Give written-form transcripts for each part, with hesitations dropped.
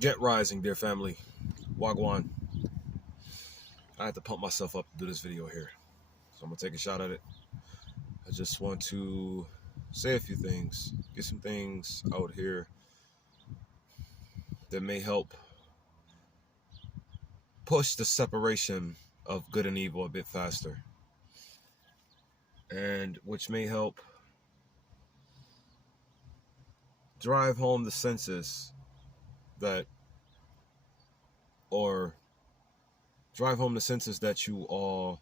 Get rising, dear family. Wagwan. I had to pump myself up to do this video here. So I'm going to take a shot at it. I just want to say a few things, get some things out here that may help push the separation of good and evil a bit faster. And which may help drive home the senses that, or drive home the senses that you all,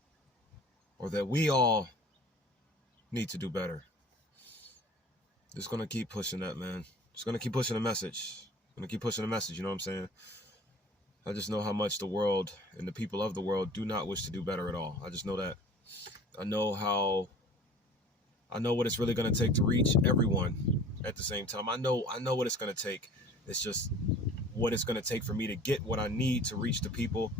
or that we all need to do better. Just gonna keep pushing that, man. Just gonna keep pushing the message. Gonna keep pushing the message, you know what I'm saying? I just know how much the world and the people of the world do not wish to do better at all. I just know that. I know what it's really gonna take to reach everyone at the same time. I know what it's gonna take. It's just what it's gonna take for me to get what I need to reach the people.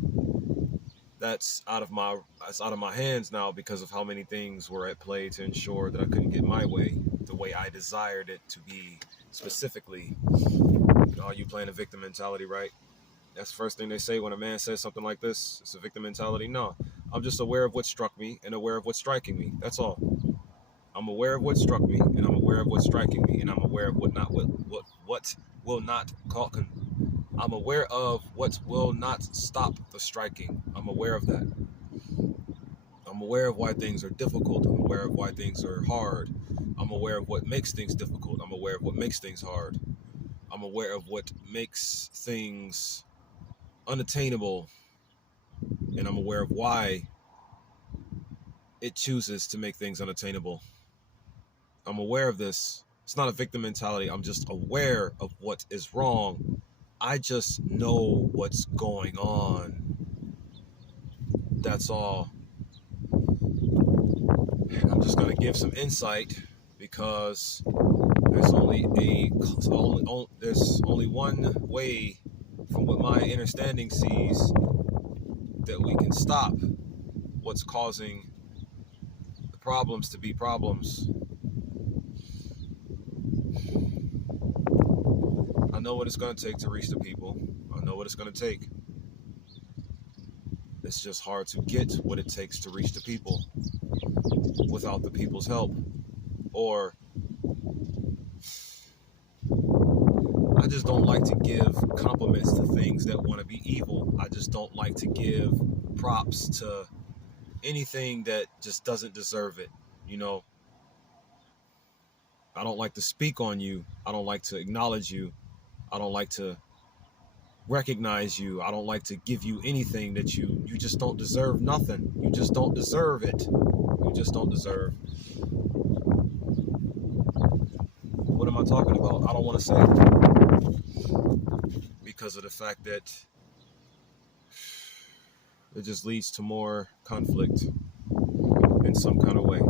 That's out of my hands now because of how many things were at play to ensure that I couldn't get my way the way I desired it to be specifically. Oh, you playing a victim mentality, right? That's the first thing they say when a man says something like this. It's a victim mentality. No, I'm just aware of what struck me and aware of what's striking me. That's all. I'm aware of what struck me and I'm aware of what's striking me and I'm aware of what will not call. I'm aware of what will not stop the striking. I'm aware of that. I'm aware of why things are difficult. I'm aware of why things are hard. I'm aware of what makes things difficult. I'm aware of what makes things hard. I'm aware of what makes things unattainable. And I'm aware of why it chooses to make things unattainable. I'm aware of this. It's not a victim mentality. I'm just aware of what is wrong. I just know what's going on. That's all. I'm just going to give some insight because there's only one way from what my understanding sees that we can stop what's causing the problems to be problems. I know what it's going to take to reach the people. I know what it's going to take. It's just hard to get what it takes to reach the people without the people's help. Or I just don't like to give compliments to things that want to be evil. I just don't like to give props to anything that just doesn't deserve it. You know, I don't like to speak on you. I don't like to acknowledge you. I don't like to recognize you. I don't like to give you anything that you just don't deserve. Nothing. You just don't deserve it. You just don't deserve. What am I talking about? I don't want to say. Because of the fact that it just leads to more conflict in some kind of way.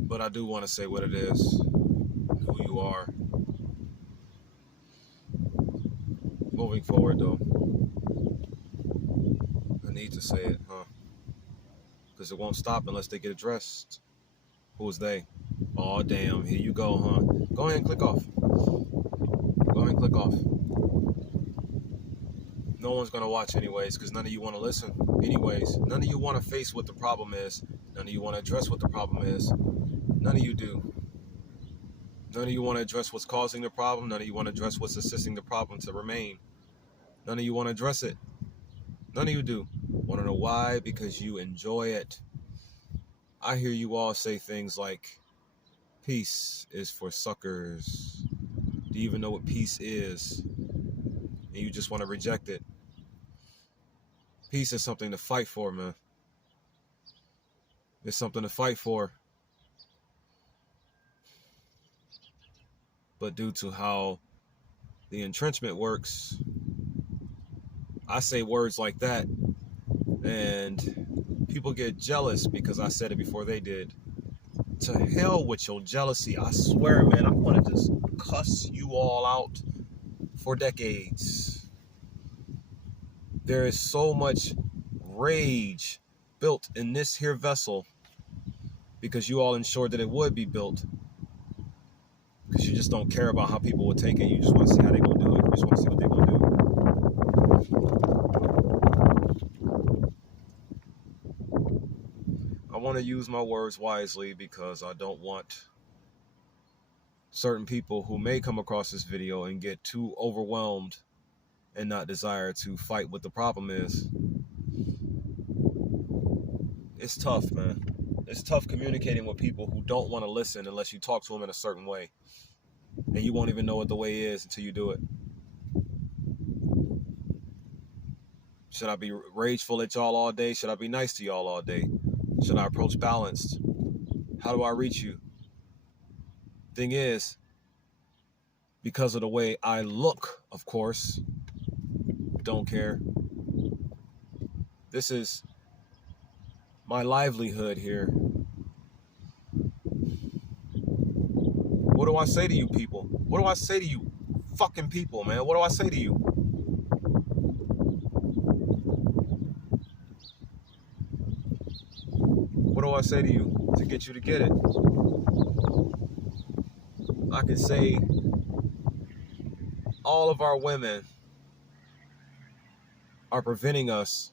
But I do want to say what it is, who you are. Moving forward, though, I need to say it, huh? Because it won't stop unless they get addressed. Who's they? Oh, damn. Here you go, huh? Go ahead and click off. Go ahead and click off. No one's going to watch anyways because none of you want to listen. Anyways, none of you want to face what the problem is. None of you want to address what the problem is. None of you do. None of you want to address what's causing the problem. None of you want to address what's assisting the problem to remain. None of you want to address it. None of you do. Want to know why? Because you enjoy it. I hear you all say things like, peace is for suckers. Do you even know what peace is? And you just want to reject it. Peace is something to fight for, man. It's something to fight for. But due to how the entrenchment works, I say words like that, and people get jealous because I said it before they did. To hell with your jealousy. I swear, man, I'm going to just cuss you all out for decades. There is so much rage built in this here vessel because you all ensured that it would be built. because you just don't care about how people will take it. You just want to see how they're going to do it. You just want to see what they're going to do. I want to use my words wisely because I don't want certain people who may come across this video and get too overwhelmed and not desire to fight what the problem is. It's tough, man. It's tough communicating with people who don't want to listen unless you talk to them in a certain way. And you won't even know what the way is until you do it. Should I be rageful at y'all all day? Should I be nice to y'all all day? Should I approach balanced? How do I reach you? Thing is, because of the way I look, of course, don't care. This is my livelihood here. What do I say to you people? What do I say to you fucking people, man? What do I say to you? What do I say to you to get you to get it? I can say all of our women are preventing us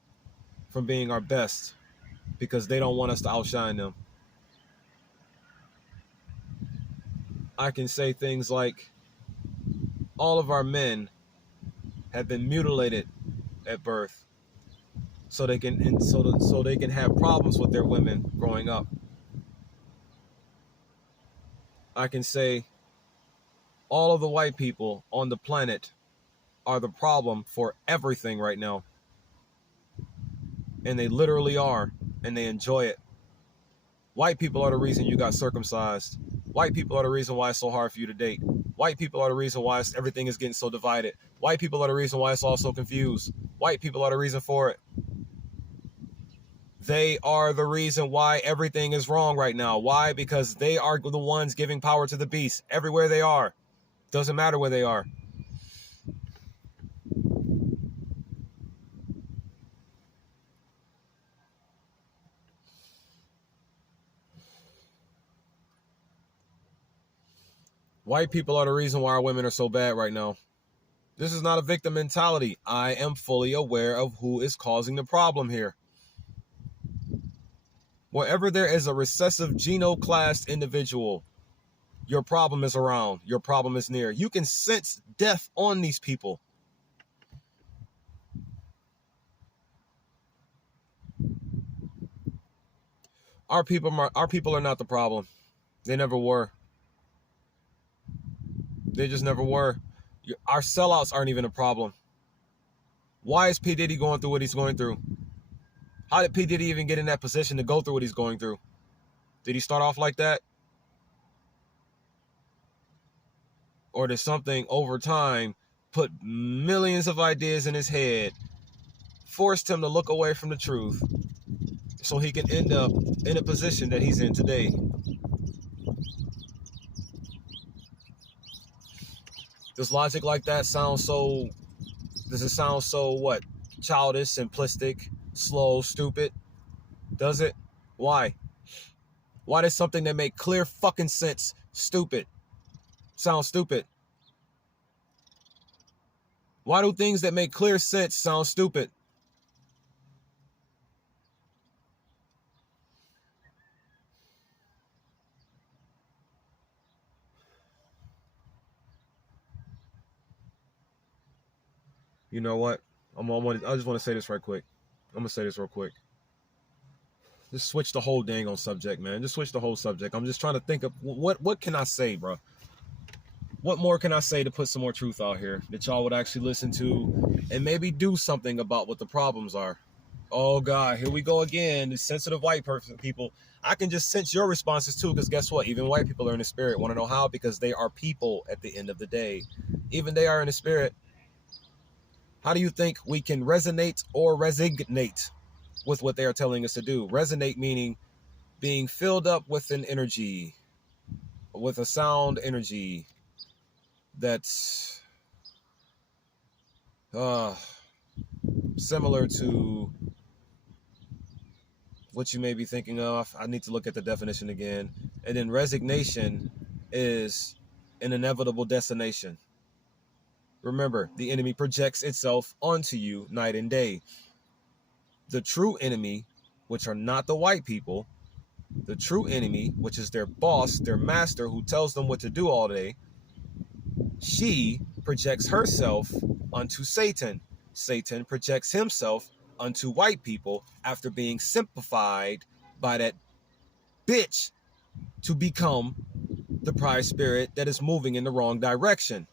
from being our best because they don't want us to outshine them. I can say things like all of our men have been mutilated at birth so they can so they can have problems with their women growing up. I can say all of the white people on the planet are the problem for everything right now. And they literally are, and they enjoy it. White people are the reason you got circumcised. White people are the reason why it's so hard for you to date. White people are the reason why everything is getting so divided. White people are the reason why it's all so confused. White people are the reason for it. They are the reason why everything is wrong right now. Why? Because they are the ones giving power to the beast everywhere they are. Doesn't matter where they are. White people are the reason why our women are so bad right now. This is not a victim mentality. I am fully aware of who is causing the problem here. Wherever there is a recessive genoclassed individual, your problem is around. Your problem is near. You can sense death on these people. Our people are not the problem. They never were. They just never were. Our sellouts aren't even a problem. Why is P. Diddy going through what he's going through? How did P. Diddy even get in that position to go through what he's going through? Did he start off like that? Or did something over time put millions of ideas in his head, forced him to look away from the truth so he can end up in a position that he's in today? Does logic like that sound so, does it sound so what? Childish, simplistic, slow, stupid? Does it? Why? Why does something that make clear fucking sense stupid sound stupid? Why do things that make clear sense sound stupid? You know what? I just want to say this right quick. I'm going to say this real quick. Just switch the whole dang on subject, man. Just switch the whole subject. I'm just trying to think of what can I say, bro? What more can I say to put some more truth out here that y'all would actually listen to and maybe do something about what the problems are? Oh, God, here we go again. The sensitive white person people. I can just sense your responses, too, because guess what? Even white people are in the spirit. Want to know how? Because they are people at the end of the day. Even they are in the spirit. How do you think we can resonate or resignate with what they are telling us to do? Resonate meaning being filled up with an energy, with a sound energy that's similar to what you may be thinking of. I need to look at the definition again. And then resignation is an inevitable destination. Remember, the enemy projects itself onto you night and day. The true enemy, which are not the white people, the true enemy, which is their boss, their master, who tells them what to do all day, she projects herself onto Satan. Satan projects himself unto white people after being simplified by that bitch to become the pride spirit that is moving in the wrong direction.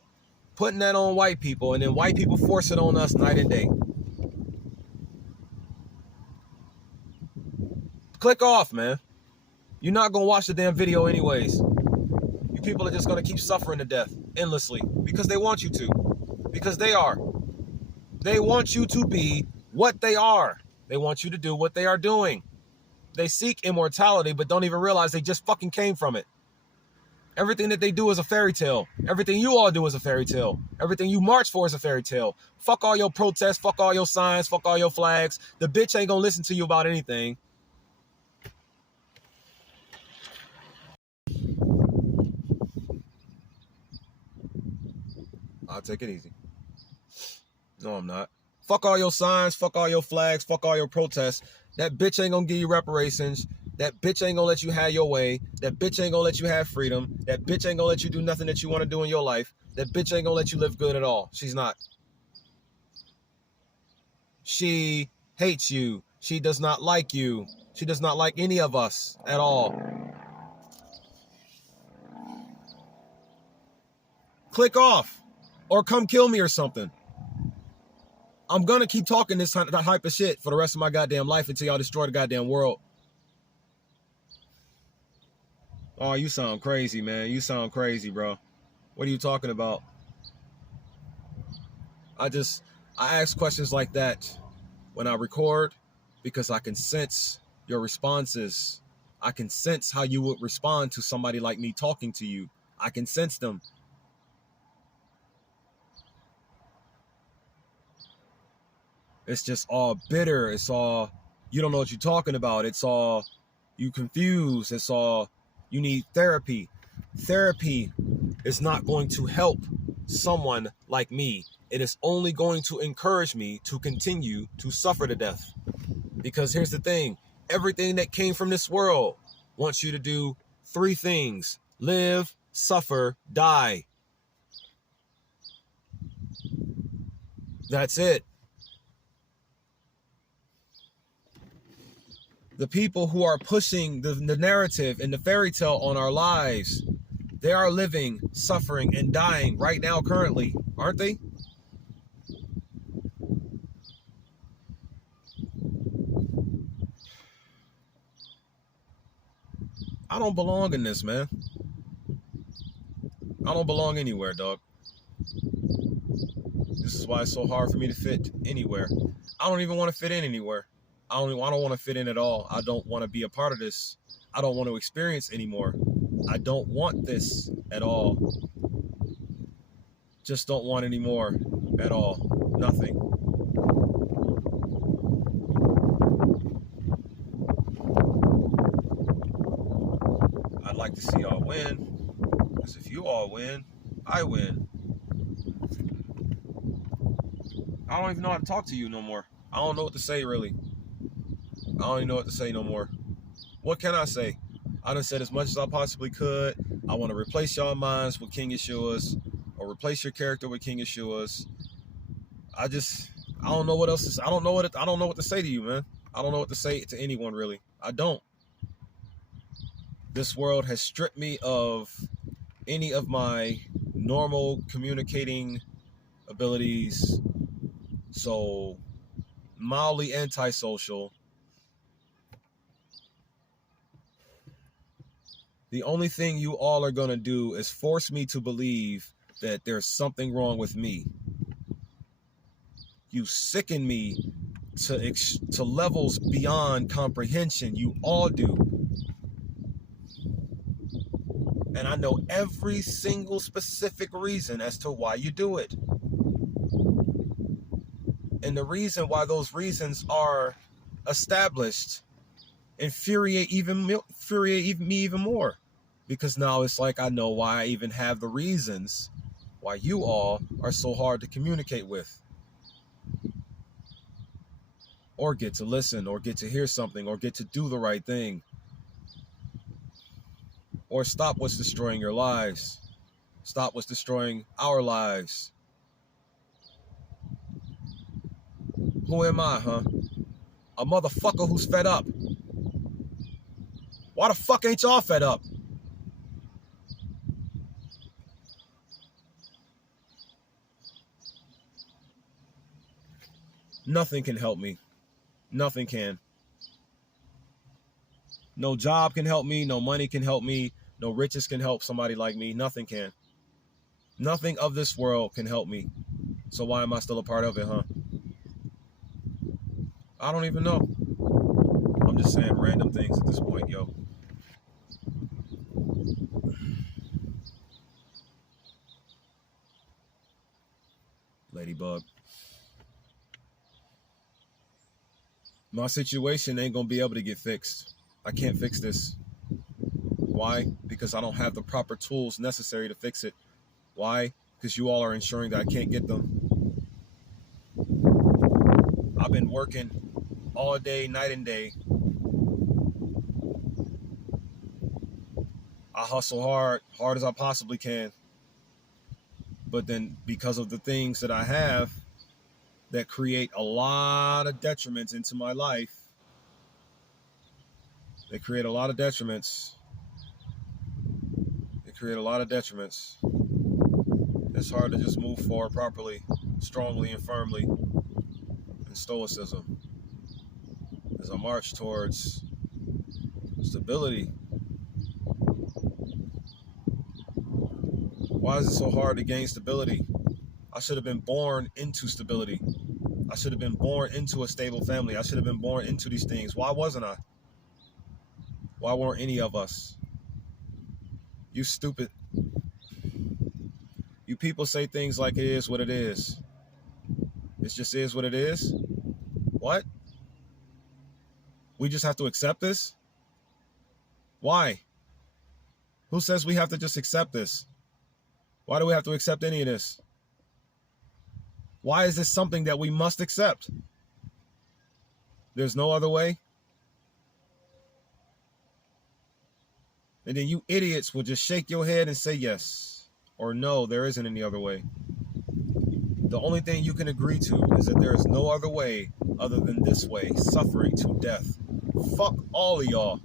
Putting that on white people, and then white people force it on us night and day. Click off, man. You're not going to watch the damn video anyways. You people are just going to keep suffering to death endlessly because they want you to. Because they are. They want you to be what they are. They want you to do what they are doing. They seek immortality, but don't even realize they just fucking came from it. Everything that they do is a fairy tale. Everything you all do is a fairy tale. Everything you march for is a fairy tale. Fuck all your protests. Fuck all your signs. Fuck all your flags. The bitch ain't gonna listen to you about anything. I'll take it easy. No, I'm not. Fuck all your signs. Fuck all your flags. Fuck all your protests. That bitch ain't gonna give you reparations. That bitch ain't gonna let you have your way. That bitch ain't gonna let you have freedom. That bitch ain't gonna let you do nothing that you want to do in your life. That bitch ain't gonna let you live good at all. She's not. She hates you. She does not like you. She does not like any of us at all. Click off or come kill me or something. I'm gonna keep talking that hype of shit for the rest of my goddamn life until y'all destroy the goddamn world. Oh, you sound crazy, man. You sound crazy, bro. What are you talking about? I ask questions like that when I record because I can sense your responses. I can sense how you would respond to somebody like me talking to you. I can sense them. It's just all bitter. It's all, you don't know what you're talking about. It's all, you confused. It's all, you need therapy. Therapy is not going to help someone like me. It is only going to encourage me to continue to suffer to death. Because here's the thing. Everything that came from this world wants you to do three things. Live, suffer, die. That's it. The people who are pushing the narrative and the fairy tale on our lives, they are living, suffering, and dying right now currently, aren't they? I don't belong in this, man. I don't belong anywhere, dog. This is why it's so hard for me to fit anywhere. I don't even want to fit in anywhere. I don't want to fit in at all. I don't want to be a part of this. I don't want to experience anymore. I don't want this at all. Just don't want any more at all. Nothing. I'd like to see y'all win. Because if you all win, I win. I don't even know how to talk to you no more. I don't know what to say, really. I don't even know what to say no more. What can I say? I done said as much as I possibly could. I want to replace y'all minds with King Yeshua's, or replace your character with King Yeshua's. I don't know what else is. I don't know what to say to you, man. I don't know what to say to anyone, really. I don't. This world has stripped me of any of my normal communicating abilities. So, mildly antisocial. The only thing you all are going to do is force me to believe that there's something wrong with me. You sicken me to levels beyond comprehension. You all do. And I know every single specific reason as to why you do it. And the reason why those reasons are established infuriate me even more. Because now it's like I know why I even have the reasons why you all are so hard to communicate with, or get to listen, or get to hear something, or get to do the right thing, or stop what's destroying your lives, stop what's destroying our lives. Who am I, huh? A motherfucker who's fed up. Why the fuck ain't y'all fed up? Nothing can help me. Nothing can. No job can help me. No money can help me. No riches can help somebody like me. Nothing can. Nothing of this world can help me. So why am I still a part of it, huh? I don't even know. I'm just saying random things at this point, yo. Ladybug. My situation ain't gonna be able to get fixed. I can't fix this. Why? Because I don't have the proper tools necessary to fix it. Why? Because you all are ensuring that I can't get them. I've been working all day, night and day. I hustle hard as I possibly can. But then because of the things that I have that create a lot of detriments into my life, they create a lot of detriments. It's hard to just move forward properly, strongly and firmly in stoicism as I march towards stability. Why is it so hard to gain stability? I should have been born into stability. I should have been born into a stable family. I should have been born into these things. Why wasn't I? Why weren't any of us? You stupid. You people say things like it is what it is. It just is what it is? What? We just have to accept this? Why? Who says we have to just accept this? Why do we have to accept any of this? Why is this something that we must accept? There's no other way? And then you idiots will just shake your head and say yes. Or no, there isn't any other way. The only thing you can agree to is that there is no other way other than this way, suffering to death. Fuck all of y'all.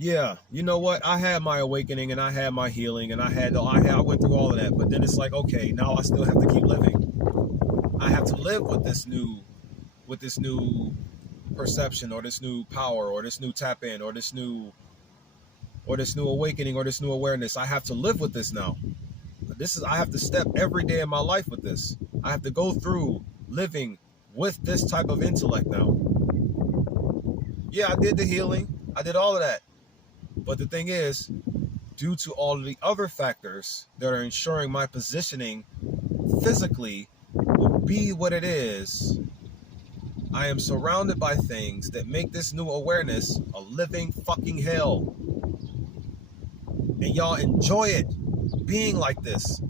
Yeah, you know what? I had my awakening and I had my healing and I went through all of that. But then it's like, okay, now I still have to keep living. I have to live with this new perception, or this new power, or this new tap in, or this new awakening, or this new awareness. I have to live with this now. I have to step every day in my life with this. I have to go through living with this type of intellect now. Yeah, I did the healing. I did all of that. But the thing is, due to all of the other factors that are ensuring my positioning physically will be what it is, I am surrounded by things that make this new awareness a living fucking hell. And y'all enjoy it being like this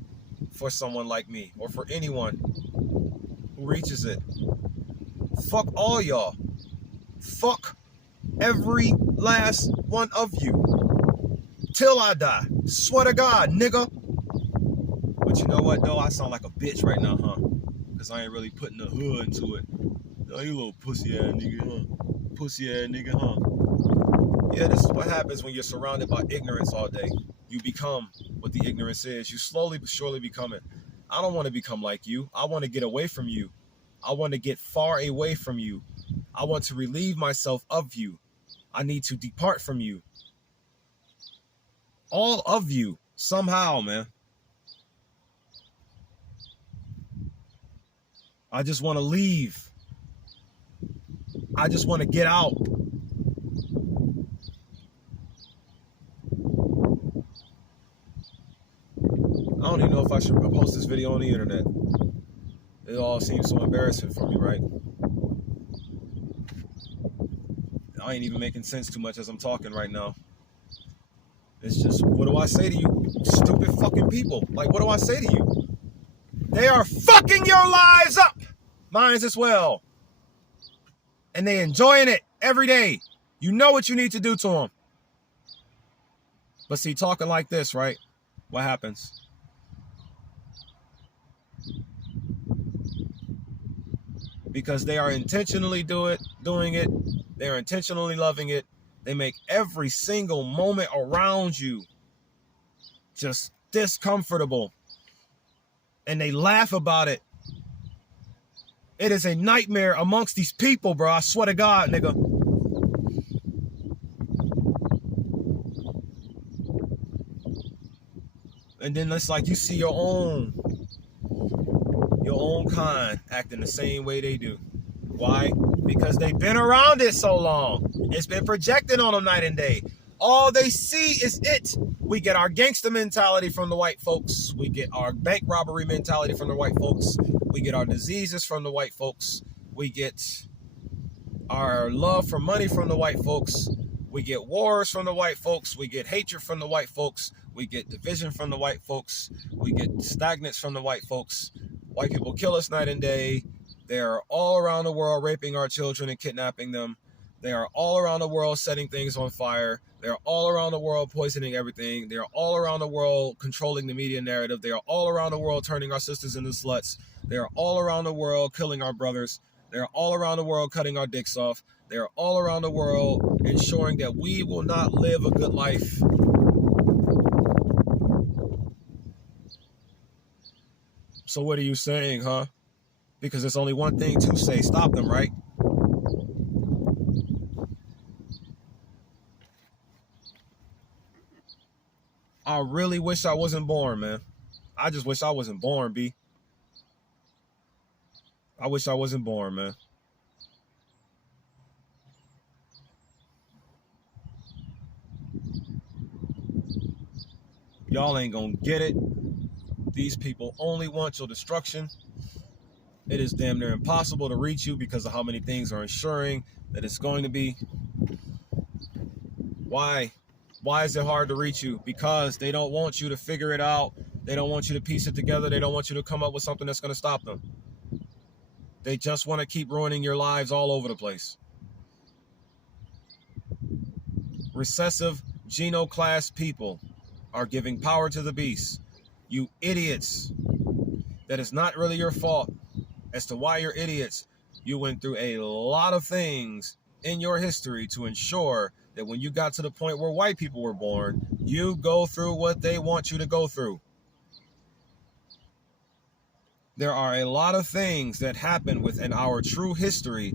for someone like me, or for anyone who reaches it. Fuck all y'all. Fuck every last one of you. Till I die. Swear to God, nigga. But you know what, though? I sound like a bitch right now, huh? Because I ain't really putting the hood into it. Oh, you little pussy ass nigga, huh? Pussy ass nigga, huh? Yeah, this is what happens when you're surrounded by ignorance all day. You become what the ignorance is. You slowly but surely become it. I don't want to become like you. I want to get away from you. I want to get far away from you. I want to relieve myself of you. I need to depart from you. All of you, somehow, man. I just want to leave. I just want to get out. I don't even know if I should post this video on the internet. It all seems so embarrassing for me, right? I ain't even making sense too much as I'm talking right now. It's just, what do I say to you, stupid fucking people? Like, what do I say to you? They are fucking your lives up. Mines as well. And they enjoying it every day. You know what you need to do to them. But see, talking like this, right? What happens? Because they are intentionally doing it. They're intentionally loving it. They make every single moment around you just discomfortable. And they laugh about it. It is a nightmare amongst these people, bro. I swear to God, nigga. And then it's like you see your own kind acting the same way they do. Why? Because they've been around it so long. It's been projected on them night and day. All they see is it. We get our gangster mentality from the white folks. We get our bank robbery mentality from the white folks. We get our diseases from the white folks. We get our love for money from the white folks. We get wars from the white folks. We get hatred from the white folks. We get division from the white folks. We get stagnance from the white folks. White people kill us night and day. They are all around the world raping our children and kidnapping them. They are all around the world setting things on fire. They are all around the world poisoning everything. They are all around the world controlling the media narrative. They are all around the world turning our sisters into sluts. They are all around the world killing our brothers. They are all around the world cutting our dicks off. They are all around the world ensuring that we will not live a good life. So what are you saying, huh? Because there's only one thing to say. Stop them, right? I really wish I wasn't born, man. I just wish I wasn't born, B. I wish I wasn't born, man. Y'all ain't gonna get it. These people only want your destruction. It is damn near impossible to reach you because of how many things are ensuring that it's going to be. Why? Why is it hard to reach you? Because they don't want you to figure it out. They don't want you to piece it together. They don't want you to come up with something that's going to stop them. They just want to keep ruining your lives all over the place. Recessive genoclass people are giving power to the beast. You idiots. That is not really your fault as to why you're idiots. You went through a lot of things in your history to ensure that when you got to the point where white people were born, you go through what they want you to go through. There are a lot of things that happen within our true history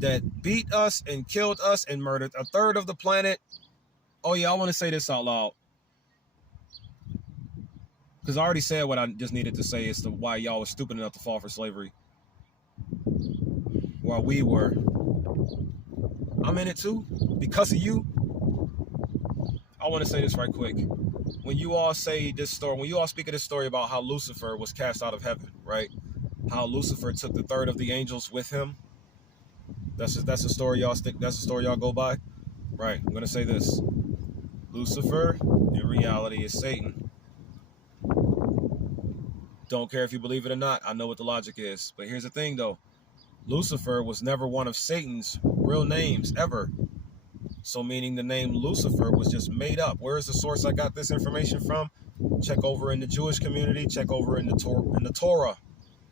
that beat us and killed us and murdered a third of the planet. Oh yeah, I want to say this out loud. Because I already said what I just needed to say as to why y'all was stupid enough to fall for slavery. While we were. I'm in it too. Because of you. I want to say this right quick. When you all say this story, when you all speak of this story about how Lucifer was cast out of heaven, right? How Lucifer took the third of the angels with him. That's a story y'all that's a story y'all go by. Right. I'm gonna say this. Lucifer, in reality, is Satan. Don't care if you believe it or not. I know what the logic is. But here's the thing though. Lucifer was never one of Satan's real names ever. So meaning the name Lucifer was just made up. Where is the source I got this information from? Check over in the Jewish community. Check over in the Torah.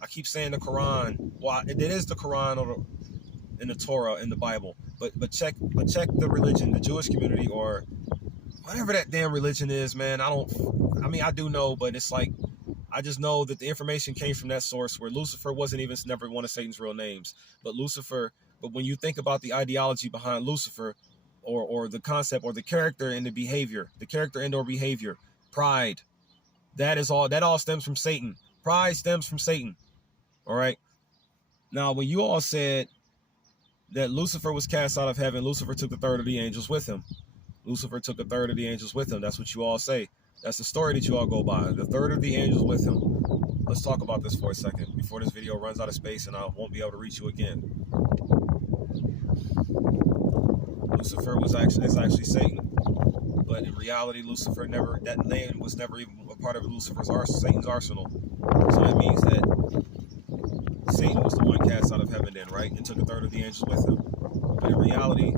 I keep saying the Quran. Well, it is the Quran or in the Torah in the Bible. But check the religion, the Jewish community or whatever that damn religion is, man. I do know, but it's like I just know that the information came from that source where Lucifer wasn't even never one of Satan's real names. But when you think about the ideology behind Lucifer, or the concept or the character and the behavior, pride, that all stems from Satan. Pride stems from Satan. All right. Now, when you all said that Lucifer was cast out of heaven, Lucifer took a third of the angels with him. Lucifer took a third of the angels with him. That's what you all say. That's the story that you all go by. The third of the angels with him. Let's talk about this for a second before this video runs out of space and I won't be able to reach you again. Lucifer is actually Satan, but in reality, Lucifer never, that name was never even a part of Satan's arsenal. So that means that Satan was the one cast out of heaven then, right? And took a third of the angels with him. But in reality,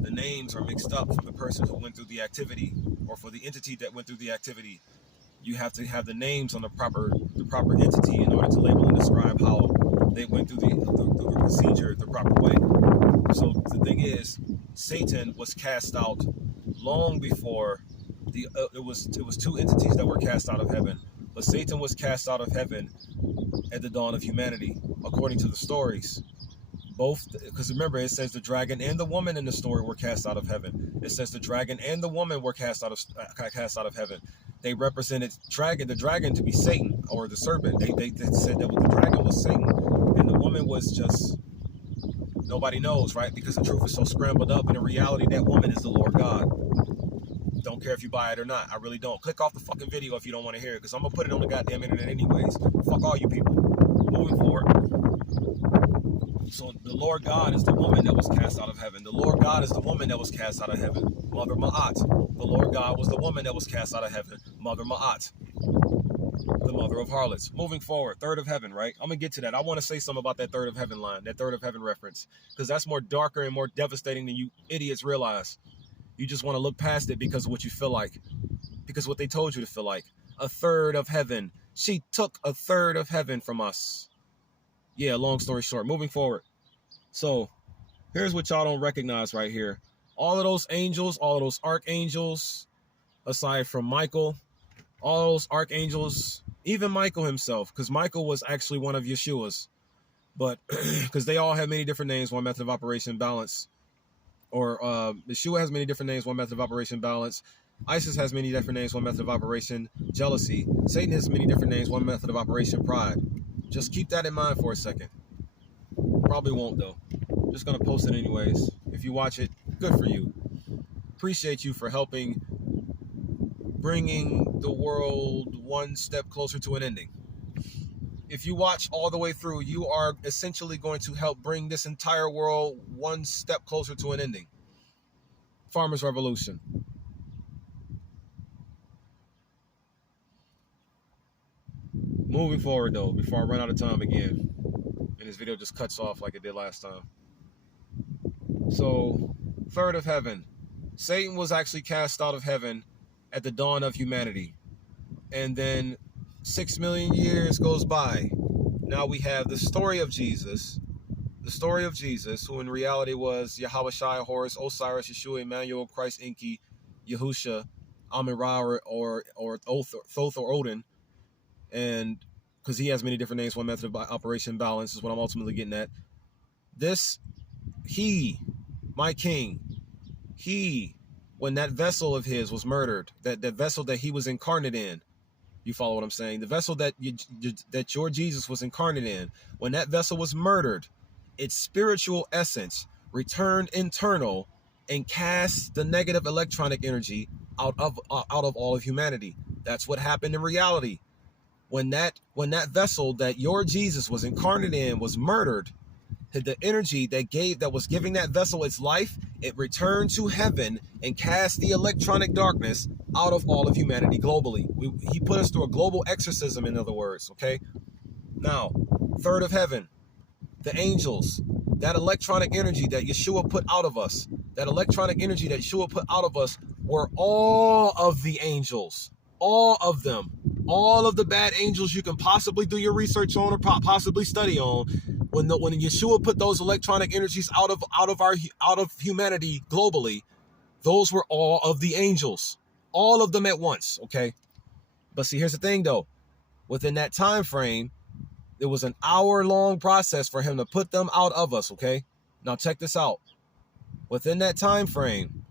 the names are mixed up for the person who went through the activity, or for the entity that went through the activity. You have to have the names on the proper entity in order to label and describe how they went through the procedure the proper way. So the thing is, Satan was cast out long before it was two entities that were cast out of heaven. But Satan was cast out of heaven at the dawn of humanity, according to the stories. Both, because remember, it says the dragon and the woman in the story were cast out of heaven. It says the dragon and the woman were cast out of heaven. They represented the dragon to be Satan, or the serpent. They said that the dragon was Satan, and the woman was just, nobody knows, right? Because the truth is so scrambled up, and in reality, that woman is the Lord God. Don't care if you buy it or not. I really don't. Click off the fucking video if you don't want to hear it, because I'm going to put it on the goddamn internet anyways. Fuck all you people. Moving forward. So the Lord God is the woman that was cast out of heaven. The Lord God is the woman that was cast out of heaven. Mother Ma'at. The Lord God was the woman that was cast out of heaven. Mother Ma'at. The mother of harlots. Moving forward. Third of heaven, right? I'm going to get to that. I want to say something about that third of heaven line. That third of heaven reference. Because that's more darker and more devastating than you idiots realize. You just want to look past it because of what you feel like. Because what they told you to feel like. A third of heaven. She took a third of heaven from us. Yeah, long story short. Moving forward. So, here's what y'all don't recognize right here. All of those angels, all of those archangels, aside from Michael, all those archangels, even Michael himself, because Michael was actually one of Yeshua's. But, because they all have many different names, one method of operation, balance. Or Yeshua has many different names, one method of operation, balance. Isis has many different names, one method of operation, jealousy. Satan has many different names, one method of operation, pride. Just keep that in mind for a second. Probably won't, though. Just going to post it anyways. If you watch it, good for you. Appreciate you for helping bringing the world one step closer to an ending. If you watch all the way through, you are essentially going to help bring this entire world one step closer to an ending. Farmers Revolution. Moving forward, though, before I run out of time again, and this video just cuts off like it did last time. So, third of heaven. Satan was actually cast out of heaven at the dawn of humanity. And then 6 million years goes by. Now we have the story of Jesus. The story of Jesus, who in reality was Yahweh Shai, Horus, Osiris, Yeshua, Emmanuel, Christ, Enki, Yahusha, Amun-Ra, or Thoth or Odin. And because he has many different names, one method of operation, balance is what I'm ultimately getting at. My king, when that vessel of his was murdered, that vessel that he was incarnate in, you follow what I'm saying? The vessel that your Jesus was incarnate in, when that vessel was murdered, its spiritual essence returned internal and cast the negative electronic energy out of all of humanity. That's what happened in reality. When that vessel that your Jesus was incarnate in was murdered, the energy that was giving that vessel its life, it returned to heaven and cast the electronic darkness out of all of humanity globally. He put us through a global exorcism, in other words, okay? Now, third of heaven, the angels, that electronic energy that Yeshua put out of us, were all of the angels, all of them. All of the bad angels you can possibly do your research on or possibly study on, when Yeshua put those electronic energies out of humanity globally, those were all of the angels, all of them at once. Okay, but see, here's the thing though. Within that time frame, it was an hour-long process for him to put them out of us. Okay, now check this out. Within that time frame,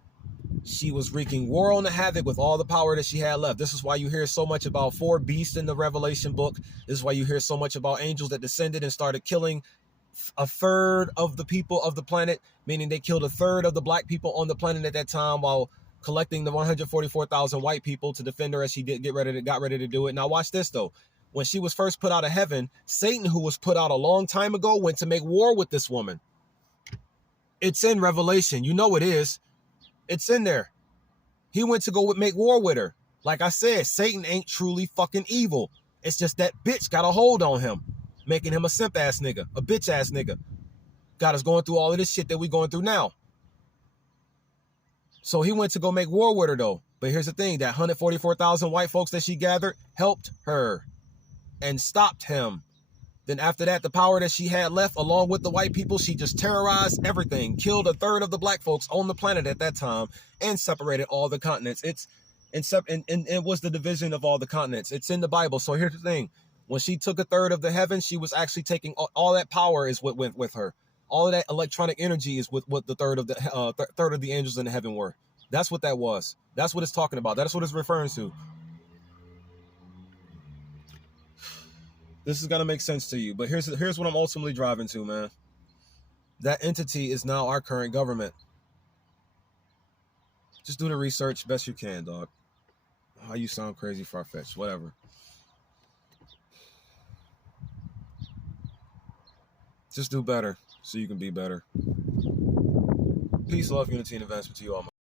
she was wreaking war on the havoc with all the power that she had left. This is why you hear so much about 4 beasts in the Revelation book. This is why you hear so much about angels that descended and started killing a third of the people of the planet, meaning they killed a third of the black people on the planet at that time, while collecting the 144,000 white people to defend her as she got ready to do it. Now watch this though. When she was first put out of heaven, Satan, who was put out a long time ago, went to make war with this woman. It's in Revelation. You know it is. It's in there. He went to go make war with her. Like I said, Satan ain't truly fucking evil. It's just that bitch got a hold on him, making him a simp ass nigga, a bitch ass nigga. Got us going through all of this shit that we going through now. So he went to go make war with her though. But here's the thing, that 144,000 white folks that she gathered helped her and stopped him. Then after that, the power that she had left, along with the white people, she just terrorized everything, killed a third of the black folks on the planet at that time, and separated all the continents. It was the division of all the continents. It's in the Bible. So here's the thing. When she took a third of the heavens, she was actually taking all that power is what went with her. All of that electronic energy is what the third of the angels in the heaven were. That's what that was. That's what it's talking about. That's what it's referring to. This is gonna make sense to you, but here's what I'm ultimately driving to, man. That entity is now our current government. Just do the research best you can, dog. How you sound crazy, far-fetched, whatever. Just do better so you can be better. Peace, love, unity, and advancement to you all.